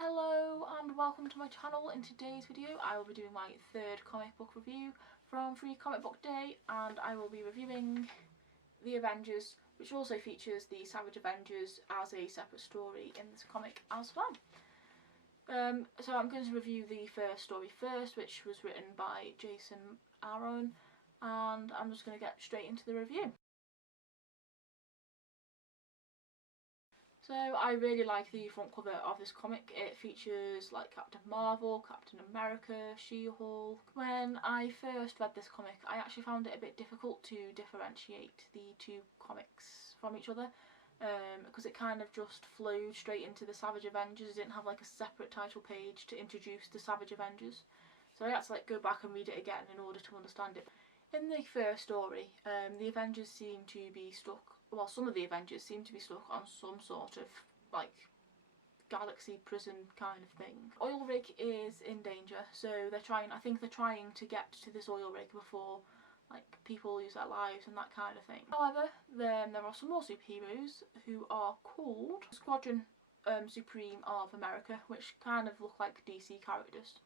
Hello and welcome to my channel. In today's video I will be doing my third comic book review from Free Comic Book Day, and I will be reviewing The Avengers, which also features the Savage Avengers as a separate story in this comic as well. So I'm going to review the first story first, which was written by Jason Aaron, and I'm just going to get straight into the review. So I really like the front cover of this comic. It features like Captain Marvel, Captain America, She-Hulk. When I first read this comic, I actually found it a bit difficult to differentiate the two comics from each other, because it kind of just flowed straight into the Savage Avengers. It didn't have like a separate title page to introduce the Savage Avengers, so I had to like go back and read it again in order to understand it. In the first story, the Avengers seem to be stuck. Well, some of the Avengers seem to be stuck on some sort of like galaxy prison kind of thing. Oil rig is in danger, so I think they're trying to get to this oil rig before like people lose their lives and that kind of thing. However, then there are some more superheroes who are called Squadron Supreme of America, which kind of look like DC characters,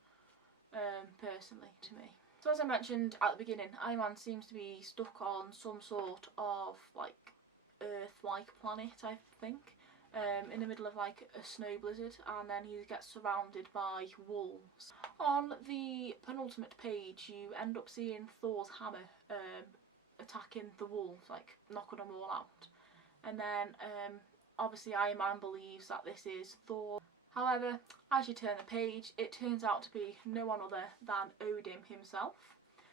personally to me. So as I mentioned at the beginning, Iron Man seems to be stuck on some sort of like Earth-like planet, I think, in the middle of like a snow blizzard, and then he gets surrounded by wolves. On the penultimate page you end up seeing Thor's hammer attacking the wolves, like knocking them all out, and then obviously Iron Man believes that this is Thor. However, as you turn the page, it turns out to be no one other than Odin himself,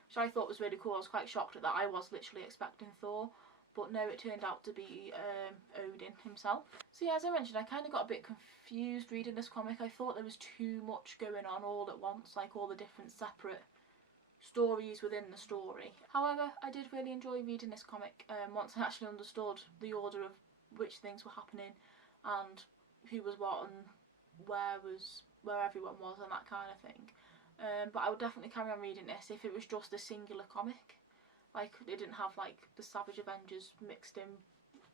which I thought was really cool. I was quite shocked at that. I was literally expecting Thor, but no, it turned out to be Odin himself. So yeah, as I mentioned, I kind of got a bit confused reading this comic. I thought there was too much going on all at once, like all the different separate stories within the story. However, I did really enjoy reading this comic once I actually understood the order of which things were happening and who was what and where everyone was and that kind of thing. But I would definitely carry on reading this if it was just a singular comic. Like, it didn't have like the Savage Avengers mixed in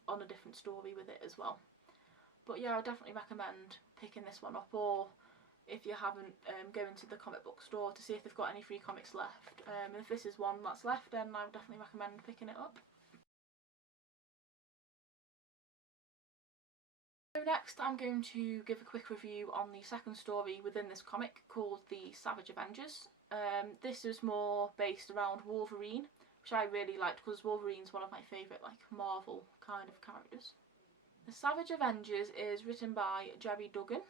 on a different story with it as well. But yeah, I would definitely recommend picking this one up, or if you haven't, going to the comic book store to see if they've got any free comics left. If this is one that's left, then I would definitely recommend picking it up. So next I'm going to give a quick review on the second story within this comic called The Savage Avengers. This is more based around Wolverine, which I really liked because Wolverine's one of my favourite like Marvel kind of characters. The Savage Avengers is written by Jerry Duggan.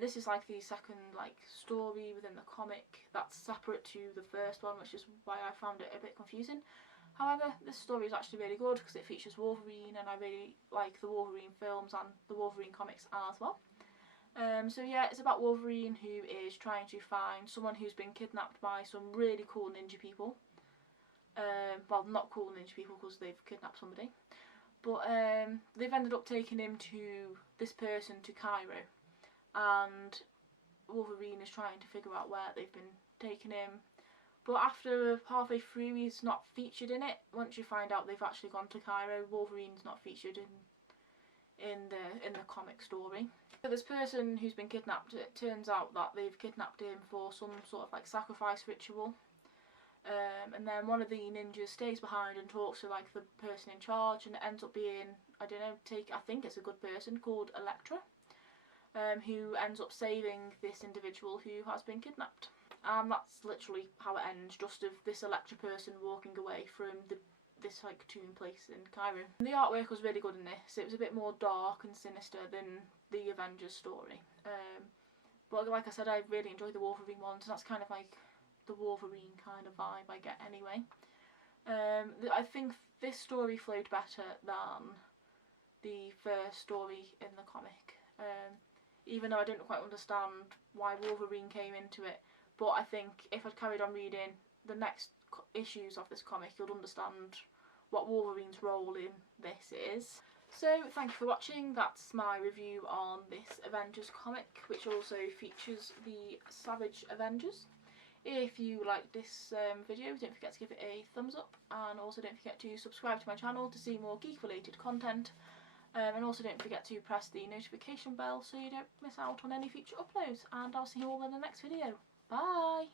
This is like the second like story within the comic that's separate to the first one, which is why I found it a bit confusing. However, this story is actually really good because it features Wolverine, and I really like the Wolverine films and the Wolverine comics as well. So yeah, it's about Wolverine, who is trying to find someone who's been kidnapped by some really cool ninja people. Well, not cool ninja people because they've kidnapped somebody, but they've ended up taking him to this person to Cairo, and Wolverine is trying to figure out where they've been taking him. But after halfway through, he's not featured in it. Once you find out they've actually gone to Cairo, Wolverine's not featured in the comic story. So this person who's been kidnapped, it turns out that they've kidnapped him for some sort of like sacrifice ritual. And then one of the ninjas stays behind and talks to like the person in charge, and it ends up being, I don't know, I think it's a good person called Elektra, who ends up saving this individual who has been kidnapped. And that's literally how it ends, just of this Elektra person walking away from this like tomb place in Cairo. And the artwork was really good in this. It was a bit more dark and sinister than the Avengers story. But like I said, I really enjoyed the Wolverine ones, and that's kind of like the Wolverine kind of vibe I get anyway. I think this story flowed better than the first story in the comic. Even though I didn't quite understand why Wolverine came into it. But I think if I'd carried on reading the next issues of this comic, you'll understand what Wolverine's role in this is. So thank you for watching. That's my review on this Avengers comic, which also features the Savage Avengers. If you liked this video, don't forget to give it a thumbs up, and also don't forget to subscribe to my channel to see more geek related content. And also don't forget to press the notification bell so you don't miss out on any future uploads, and I'll see you all in the next video. Bye!